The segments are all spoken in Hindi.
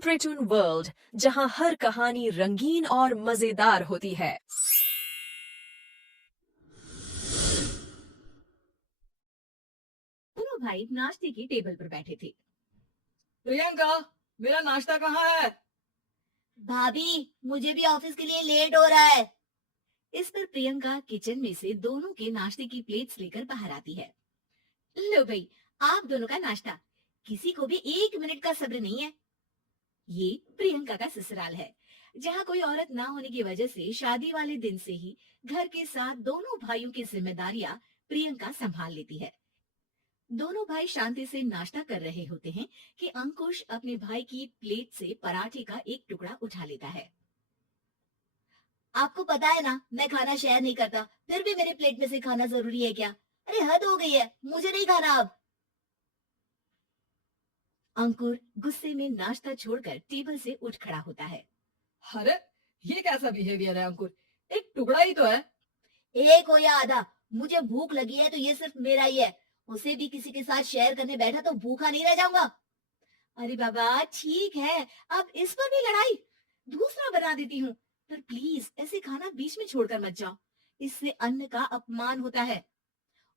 कंप्रेटून वर्ल्ड, जहां हर कहानी रंगीन और मजेदार होती है। दोनों भाई नाश्ते की टेबल पर बैठे थे। प्रियंका, मेरा नाश्ता कहाँ है? भाभी, मुझे भी ऑफिस के लिए लेट हो रहा है। इस पर प्रियंका किचन में से दोनों के नाश्ते की प्लेट्स लेकर बाहर आती है। लो भाई, आप दोनों का नाश्ता। किसी को भी 1 मिनट का सब्र नहीं है। ये प्रियंका का ससुराल है, जहाँ कोई औरत ना होने की वजह से शादी वाले दिन से ही घर के साथ दोनों भाइयों की जिम्मेदारियां प्रियंका संभाल लेती है। दोनों भाई शांति से नाश्ता कर रहे होते हैं कि अंकुश अपने भाई की प्लेट से पराठे का एक टुकड़ा उठा लेता है। आपको पता है ना, मैं खाना शेयर नहीं करता, फिर भी मेरे प्लेट में से खाना जरूरी है क्या? अरे हद हो गई है, मुझे नहीं खाना अब। अंकुर गुस्से में नाश्ता छोड़कर टेबल से उठ खड़ा होता है। अरे, ये कैसा बिहेवियर है अंकुर? एक टुकड़ा ही तो है। एक हो या आधा, मुझे भूख लगी है तो ये सिर्फ मेरा ही है। उसे भी किसी के साथ शेयर करने बैठा तो भूखा नहीं रह जाऊंगा। अरे बाबा ठीक है, अब इस पर भी लड़ाई। दूसरा बना देती हूँ, पर प्लीज ऐसे खाना बीच में छोड़कर मत जाओ, इससे अन्न का अपमान होता है।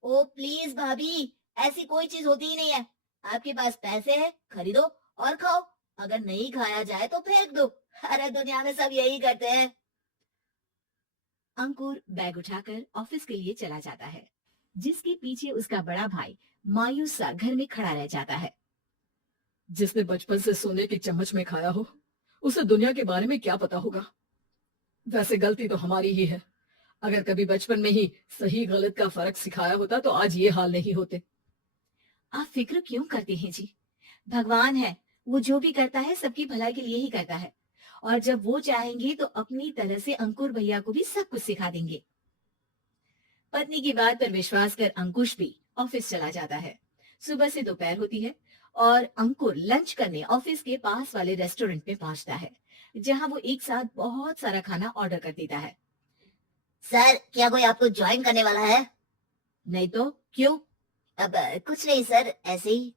ओ प्लीज भाभी, ऐसी कोई चीज होती ही नहीं है। आपके पास पैसे हैं, खरीदो और खाओ। अगर नहीं खाया जाए तो फेंक दो। अरे दुनिया में सब यही करते हैं। अंकुर बैग उठाकर ऑफिस के लिए चला जाता है, जिसके पीछे उसका बड़ा भाई मायूस सा घर में खड़ा रह जाता है। जिसने बचपन से सोने की चम्मच में खाया हो, उसे दुनिया के बारे में क्या पता होगा? वैसे गलती तो हमारी ही है। अगर कभी बचपन में ही सही गलत का फर्क सिखाया होता तो आज ये हाल नहीं होते। आप फिक्र क्यों करते हैं जी? भगवान है, वो जो भी करता है सबकी भलाई के लिए ही करता है, और जब वो चाहेंगे तो अपनी तरह से अंकुर भैया को भी सब कुछ सिखा देंगे। पत्नी की बात पर विश्वास कर अंकुश भी ऑफिस चला जाता है। सुबह से दोपहर होती है और अंकुर लंच करने ऑफिस के पास वाले रेस्टोरेंट में पहुंचता है, जहां वो एक साथ बहुत सारा खाना ऑर्डर कर देता है। सर, क्या कोई आपको ज्वाइन करने वाला है? नहीं तो क्यों? अब कुछ नहीं सर, ऐसे ही।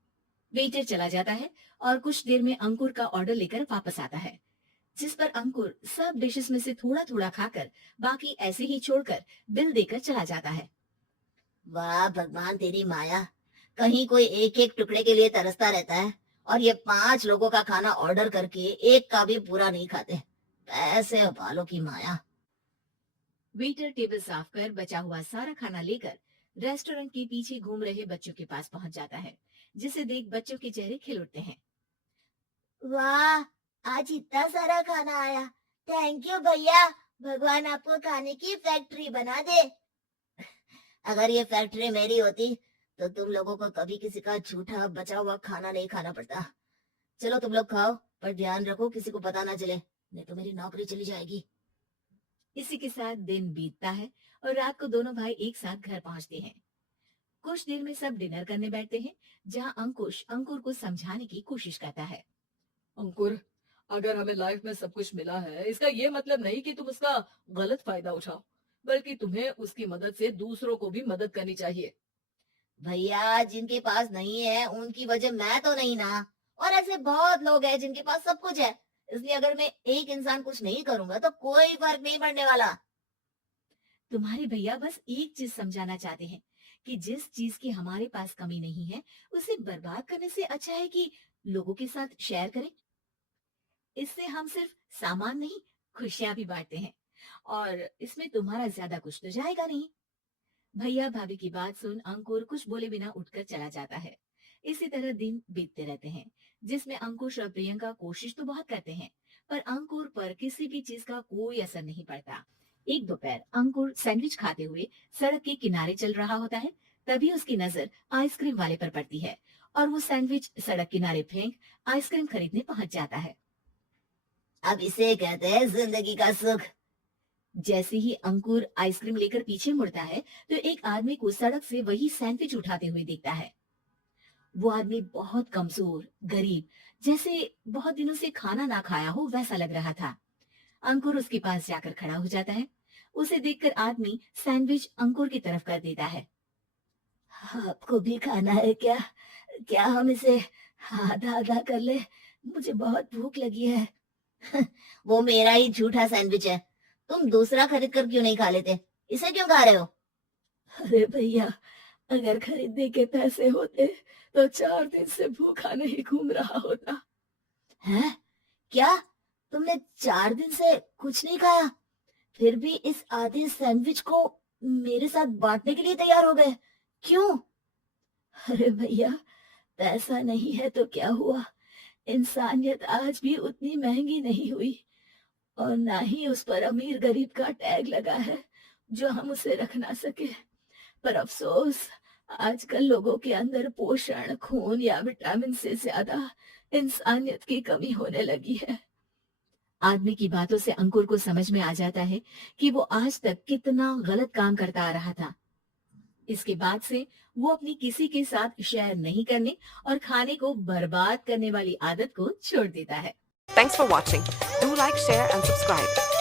वेटर चला जाता है और कुछ देर में अंकुर का ऑर्डर लेकर वापस आता है, जिस पर अंकुर सब डिशेस में से थोड़ा थोड़ा खाकर बाकी ऐसे ही छोड़कर बिल देकर चला जाता है। वाह भगवान, तेरी माया। कहीं कोई एक एक टुकड़े के लिए तरसता रहता है और ये 5 लोगों का खाना ऑर्डर करके एक का भी पूरा नहीं खाते। पैसे वालों की माया। वेटर टेबल साफ कर बचा हुआ सारा खाना लेकर रेस्टोरेंट के पीछे घूम रहे बच्चों के पास पहुंच जाता है, जिसे देख बच्चों के चेहरे खिल उठते हैं। वाह, आज इतना सारा खाना आया। थैंक यू भैया। भगवान आपको खाने की फैक्ट्री बना दे। अगर ये फैक्ट्री मेरी होती तो तुम लोगों को कभी किसी का झूठा बचा हुआ खाना नहीं खाना पड़ता। चलो तुम लोग खाओ, पर ध्यान रखो किसी को पता ना चले, नहीं तो मेरी नौकरी चली जाएगी। इसी के साथ दिन बीतता है और रात को दोनों भाई एक साथ घर पहुंचते हैं। कुछ देर में सब डिनर करने बैठते हैं, जहां अंकुश अंकुर को समझाने की कोशिश करता है। अंकुर, अगर हमें लाइफ में सब कुछ मिला है, इसका ये मतलब नहीं कि तुम उसका गलत फायदा उठाओ, बल्कि तुम्हें उसकी मदद से दूसरों को भी मदद करनी चाहिए। भैया, जिनके पास नहीं है उनकी वजह मैं तो नहीं ना। और ऐसे बहुत लोग हैं जिनके पास सब कुछ है। इसलिए अगर मैं एक इंसान कुछ नहीं करूंगा तो कोई फर्क नहीं पड़ने वाला। तुम्हारे भैया बस एक चीज समझाना चाहते हैं कि जिस चीज की हमारे पास कमी नहीं है, उसे बर्बाद करने से अच्छा है कि लोगों के साथ शेयर करें। इससे हम सिर्फ सामान नहीं, खुशियां भी बांटते हैं, और इसमें तुम्हारा ज्यादा कुछ तो जाएगा नहीं। भैया भाभी की बात सुन अंकुर कुछ बोले बिना उठकर चला जाता है। इसी तरह दिन बीतते रहते हैं, जिसमें अंकुश और प्रियंका कोशिश तो बहुत करते हैं, पर अंकुर पर किसी भी चीज का कोई असर नहीं पड़ता। एक दोपहर अंकुर सैंडविच खाते हुए सड़क के किनारे चल रहा होता है। तभी उसकी नजर आइसक्रीम वाले पर पड़ती है और वो सैंडविच सड़क किनारे फेंक आइसक्रीम खरीदने पहुंच जाता है। अब इसे कहते हैं जिंदगी का सुख। जैसे ही अंकुर आइसक्रीम लेकर पीछे मुड़ता है, तो एक आदमी को सड़क से वही सैंडविच उठाते हुए दिखता है। वो आदमी बहुत कमजोर, गरीब, जैसे बहुत दिनों से खाना ना खाया हो वैसा लग रहा था। अंकुर उसके पास जाकर खड़ा हो जाता है। उसे देखकर आदमी सैंडविच अंकुर की तरफ कर देता है। आपको भी खाना है क्या? क्या हम इसे आधा आधा कर ले? मुझे बहुत भूख लगी है। वो मेरा ही झूठा सैंडविच है, तुम दूसरा खरीद कर क्यों नहीं खा लेते? इसे क्यों खा रहे हो? अरे भैया, अगर खरीदने के पैसे होते तो 4 दिन से भूखा नहीं घूम रहा होता। हैं? क्या तुमने 4 दिन से कुछ नहीं खाया, फिर भी इस आधे सैंडविच को मेरे साथ बांटने के लिए तैयार हो गए? क्यों? अरे भैया, पैसा नहीं है तो क्या हुआ, इंसानियत आज भी उतनी महंगी नहीं हुई और ना ही उस पर अमीर गरीब का टैग लगा है जो हम उसे रख ना सके। पर अफसोस, आजकल लोगों के अंदर पोषण, खून या विटामिन से ज्यादा इंसानियत की कमी होने लगी है। आदमी की बातों से अंकुर को समझ में आ जाता है कि वो आज तक कितना गलत काम करता आ रहा था। इसके बाद से वो अपनी किसी के साथ शेयर नहीं करने और खाने को बर्बाद करने वाली आदत को छोड़ देता है। Thanks for watching. Do like, share, and subscribe.